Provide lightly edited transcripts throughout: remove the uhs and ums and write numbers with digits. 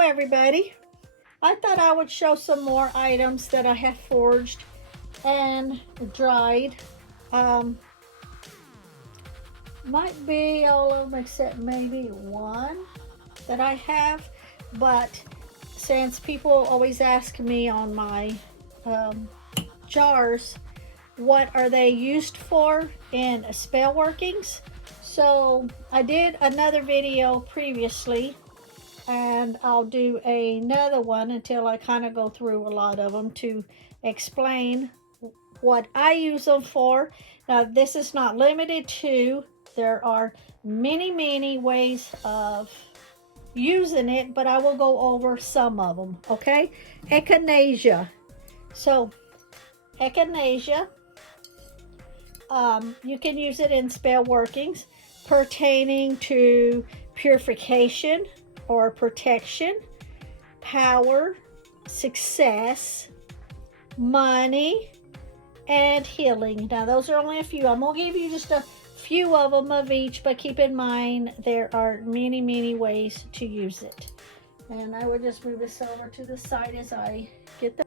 everybody. I thought I would show some more items that I have foraged and dried. Might be all of them except maybe one that I have, but since people always ask me on my jars what are they used for in spell workings, so I did another video previously, and I'll do another one until I kind of go through a lot of them to explain what I use them for. Now, this is not limited to, there are many ways of using it, but I will go over some of them, okay? Echinacea. So, echinacea, you can use it in spell workings pertaining to purification or protection, power, success, money, and healing. Now, those are only a few. I'm going to give you just a few of them of each, but keep in mind there are many ways to use it. And I would just move this over to the side as I get them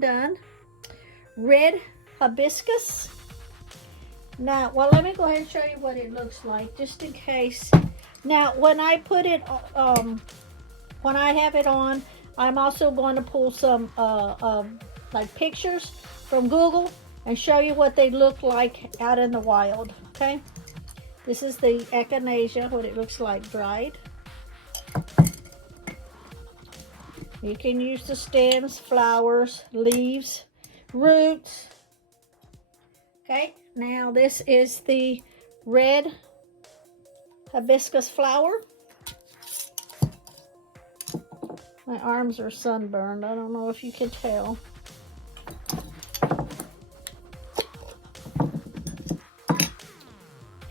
done. Red hibiscus. Now, well, let me go ahead and show you what it looks like, just in case. Now, when I put it, when I have it on, I'm also going to pull some like pictures from Google and show you what they look like out in the wild, okay? This is the echinacea, what it looks like dried. You can use the stems, flowers, leaves, roots. Okay, now this is the red hibiscus flower. My arms are sunburned. I don't know if you can tell.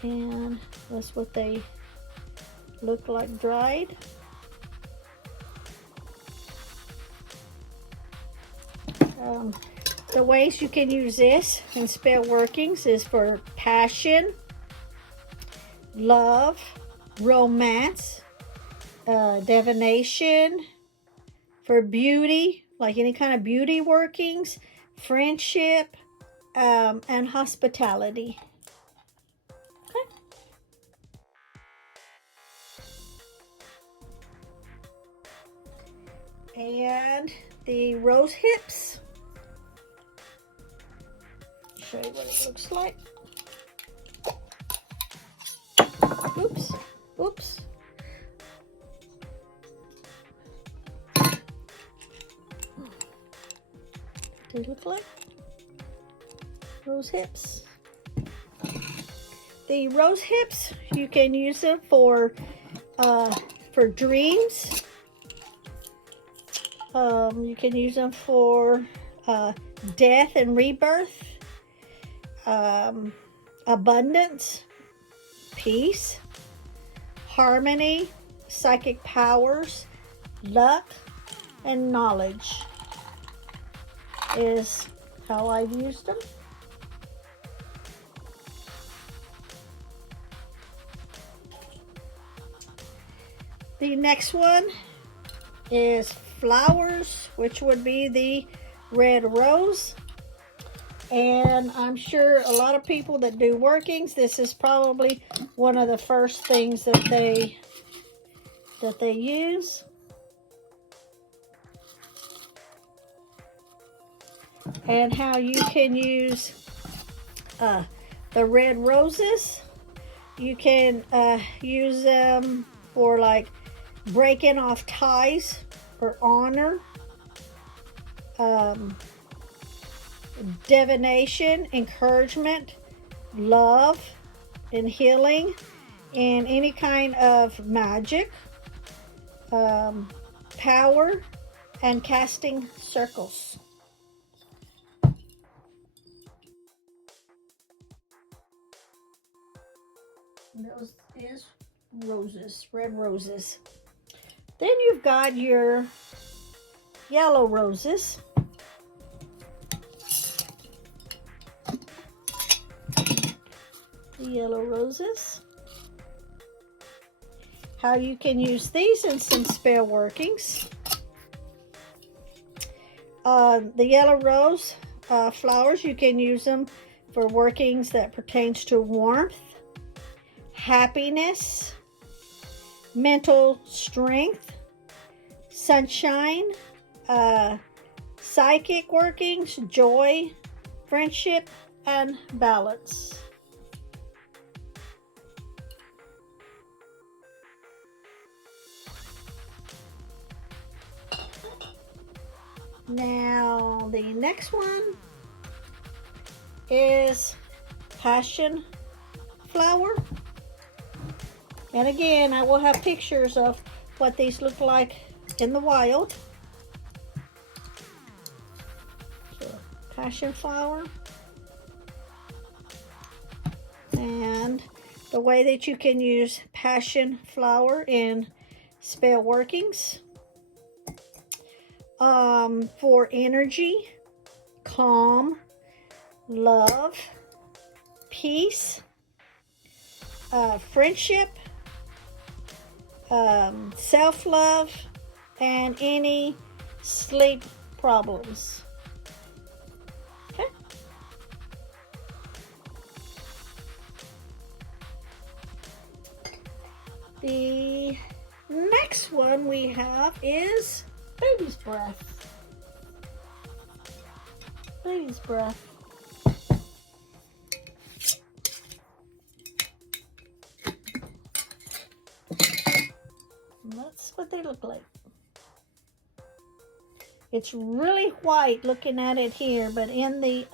And that's what they look like dried. The ways you can use this in spell workings is for passion, love, romance, divination, for beauty, like any kind of beauty workings, friendship, and hospitality. Okay. And the rose hips. Show you what it looks like. Oops, oops. They look like rose hips. The rose hips, you can use them for dreams. You can use them for death and rebirth, abundance, peace, harmony, psychic powers, luck, and knowledge is how I've used them. The next one is flowers, which would be the red rose. And I'm sure a lot of people that do workings, this is probably one of the first things that they use. And how you can use the red roses. You can use them for like breaking off ties or honor, divination, encouragement, love, and healing, and any kind of magic, power, and casting circles. Those is roses, red roses. Then you've got your yellow roses. The yellow roses. how you can use these in some spare workings. The yellow rose flowers, you can use them for workings that pertains to warmth, happiness, mental strength, sunshine, psychic workings, joy, friendship, and balance. Now, the next one is passion flower. And again, I will have pictures of what these look like in the wild. So, passion flower. And the way that you can use passion flower in spell workings. For energy, calm, love, peace, friendship, self-love, and any sleep problems. Okay. The next one we have is baby's breath. Baby's breath. And that's what they look like. It's really white looking at it here, but in the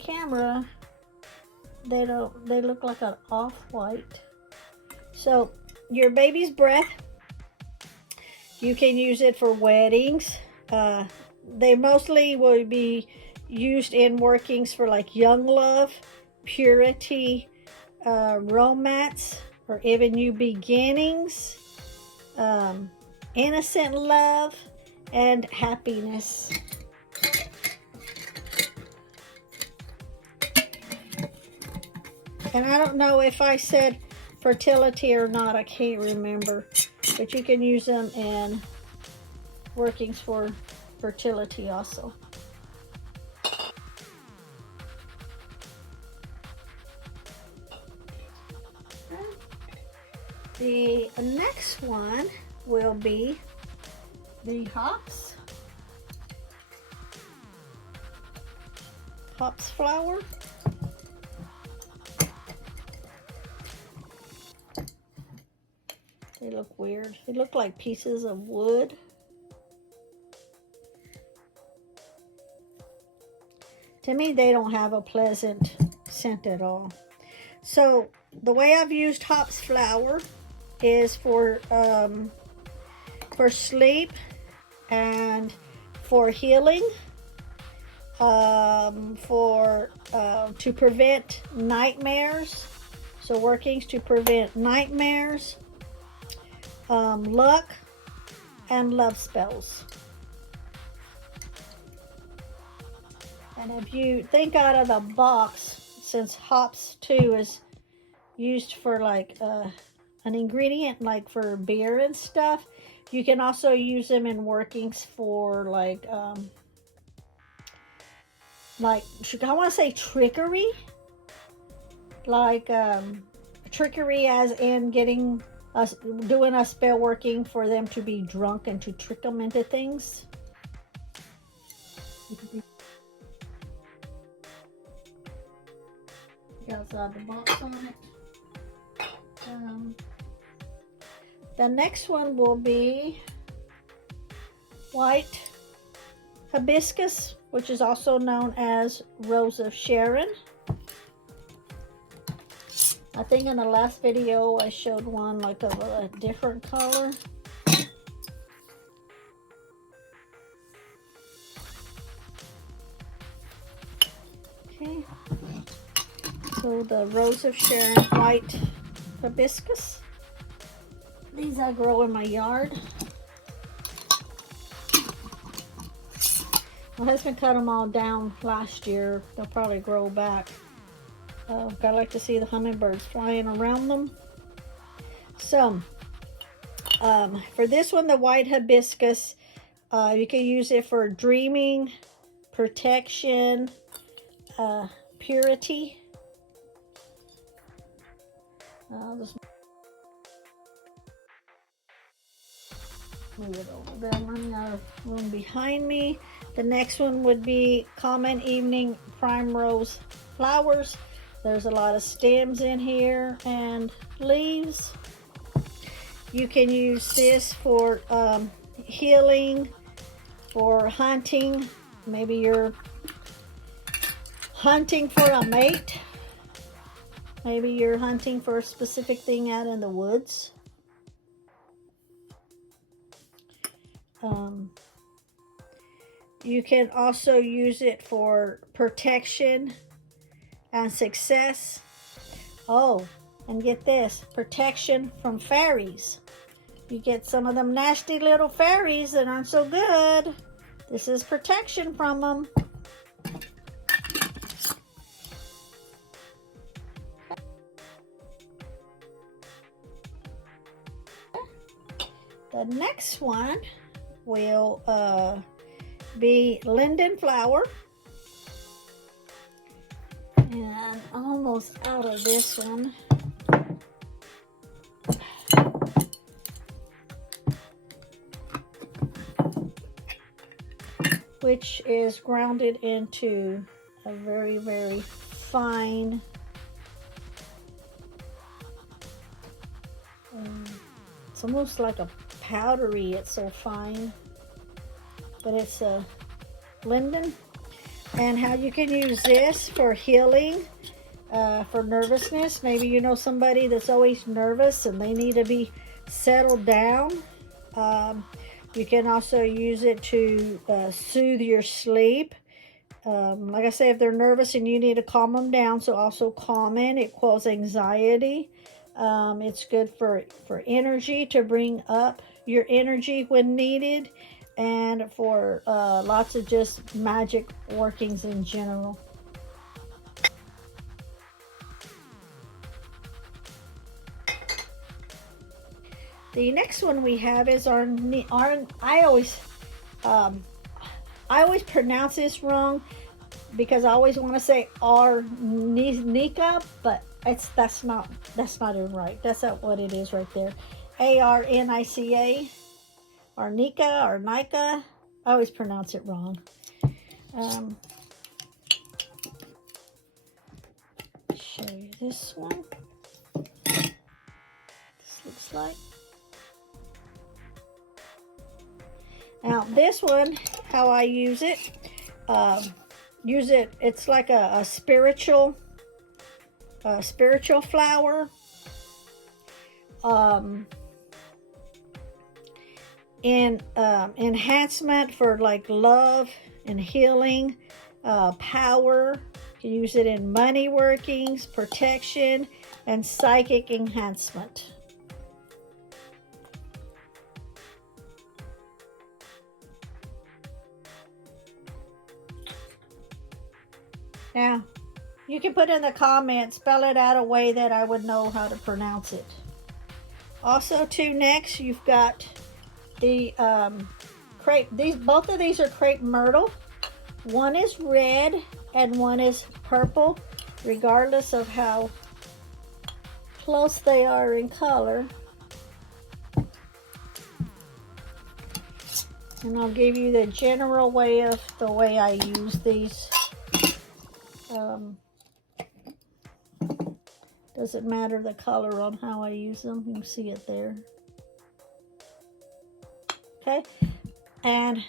camera they look like an off-white. So your baby's breath, you can use it for weddings. They mostly will be used in workings for like young love, purity, romance, or even new beginnings, innocent love, and happiness. And I don't know if I said fertility or not, I can't remember, but you can use them in workings for fertility also. The next one will be the hops flower. They look weird. They look like pieces of wood. To me, they don't have a pleasant scent at all. So the way I've used hops flower is for sleep and for healing, to prevent nightmares. So workings to prevent nightmares, luck, and love spells. And if you think out of the box, since hops too is used for like an ingredient like for beer and stuff, you can also use them in workings for like I want to say trickery, like trickery as in getting us doing a spell working for them to be drunk and to trick them into things. Outside the box on it. The next one will be white hibiscus, which is also known as Rose of Sharon. I think in the last video I showed one like of a different color. Okay. So the Rose of Sharon white hibiscus. These I grow in my yard. My husband cut them all down last year. They'll probably grow back. I like to see the hummingbirds flying around them. So, for this one, the white hibiscus, you can use it for dreaming, protection, purity. I'll just move it over there. I'm running out of room behind me. The next one would be common evening primrose flowers. There's a lot of stems in here and leaves. You can use this for healing, for hunting. Maybe you're hunting for a mate. Maybe you're hunting for a specific thing out in the woods. You can also use it for protection and success. Oh, and get this, protection from fairies. You get some of them nasty little fairies that aren't so good. This is protection from them. The next one will be linden flower. And I'm almost out of this one. Which is grounded into a very, very fine it's almost like a powdery, it's so fine, but it's a linden. And how you can use this for healing, for nervousness. Maybe you know somebody that's always nervous and they need to be settled down. You can also use it to soothe your sleep. Like I say, if they're nervous and you need to calm them down, so also calming. It quells anxiety. It's good for energy, to bring up your energy when needed, and for lots of just magic workings in general. The next one we have is our I always pronounce this wrong because I always want to say arnica, but that's not even right. That's not what it is right there. Arnica, arnica. I always pronounce it wrong. Show you this one. This looks like. Now this one, how I use it, it's like a spiritual flower. Enhancement for like love and healing, power. You can use it in money workings, protection, and psychic enhancement. Now, you can put in the comments, spell it out a way that I would know how to pronounce it. Also, too, next you've got the crepe. Both of these are crepe myrtle. One is red and one is purple, regardless of how close they are in color. And I'll give you the general way of the way I use these. Doesn't matter the color on how I use them. You can see it there. Okay, and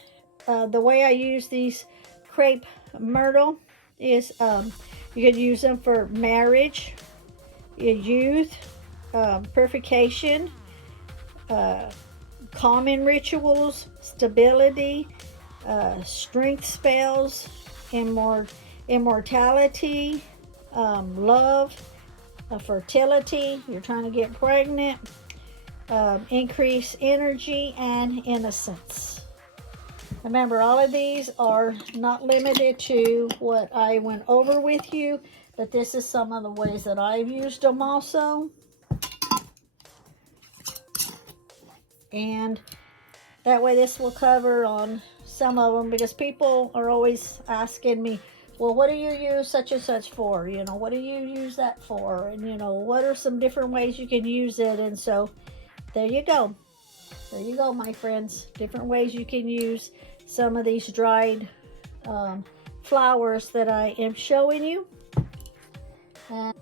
the way I use these crepe myrtle is you can use them for marriage, youth, purification, common rituals, stability, strength spells, immortality, love, fertility, you're trying to get pregnant, increase energy, and innocence. Remember, all of these are not limited to what I went over with you. But this is some of the ways that I've used them also. And that way this will cover on some of them, because people are always asking me, well, what do you use such and such for? You know, what do you use that for? And, you know, what are some different ways you can use it? And so there you go. There you go, my friends. Different ways you can use some of these dried flowers that I am showing you. And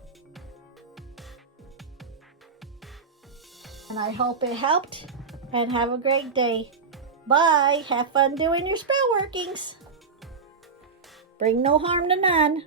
I hope it helped. And have a great day. Bye. Have fun doing your spell workings. Bring no harm to none.